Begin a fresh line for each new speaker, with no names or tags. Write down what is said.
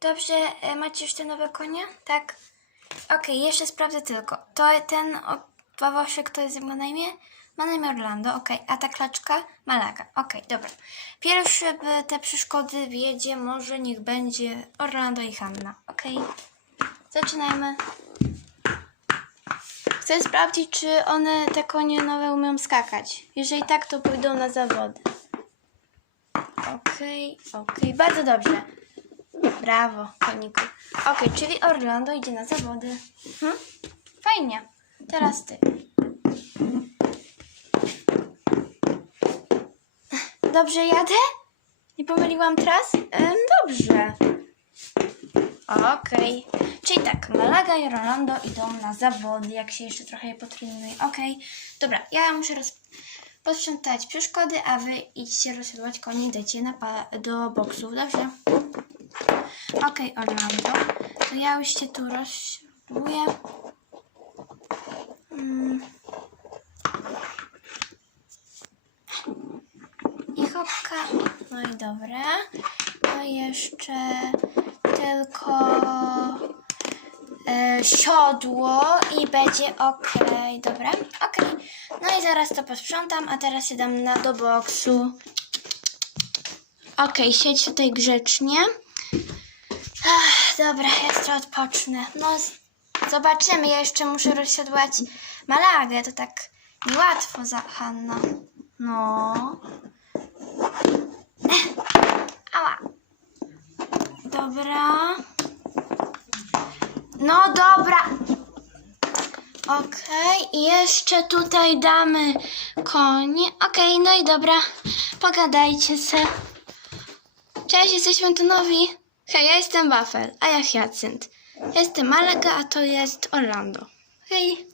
Dobrze, e, macie już te nowe konie? Tak? Okej, jeszcze sprawdzę tylko. To ten o, Wawoszek, to jest ma na imię? Ma na imię Orlando, okej. A ta klaczka? Malaga, okej, dobra. Pierwszy by te przeszkody wiedzie, może niech będzie Orlando i Hanna, okej. Zaczynajmy. Chcę sprawdzić, czy one, te konie nowe, umieją skakać. Jeżeli tak, to pójdą na zawody. Okej, okej, bardzo dobrze. Brawo, koniku. Okej, czyli Orlando idzie na zawody. Mhm. Fajnie. Teraz ty. Dobrze jadę? Nie pomyliłam tras? Dobrze. Okej. Czyli tak, Malaga i Rolando idą na zawody, jak się jeszcze trochę je potrenuje. Okej. Dobra, ja muszę posprzątać przeszkody, a wy idźcie rozsiadłać konie, dajcie na do boksów, dobrze? Okej, Orlando. To ja już się tu rozsiadłuję. Mm. I hopka. No i dobra. To jeszcze tylko e, siodło i będzie ok. Dobra, ok. No i zaraz to posprzątam, a teraz się dam na do boksu. Ok, siedź tutaj grzecznie. Ach, dobra, trochę odpocznę. No, zobaczymy. Ja jeszcze muszę rozsiadłać Malagę. To tak niełatwo za Hanna. No. Ech, Ała. Dobra. No dobra. Okej, i jeszcze tutaj damy konie. Okej, no i dobra. Pogadajcie se. Cześć, jesteśmy tu nowi. Hej, ja jestem Wafel, a ja Hyacynt. Jestem Malaga, a to jest Orlando. Hej.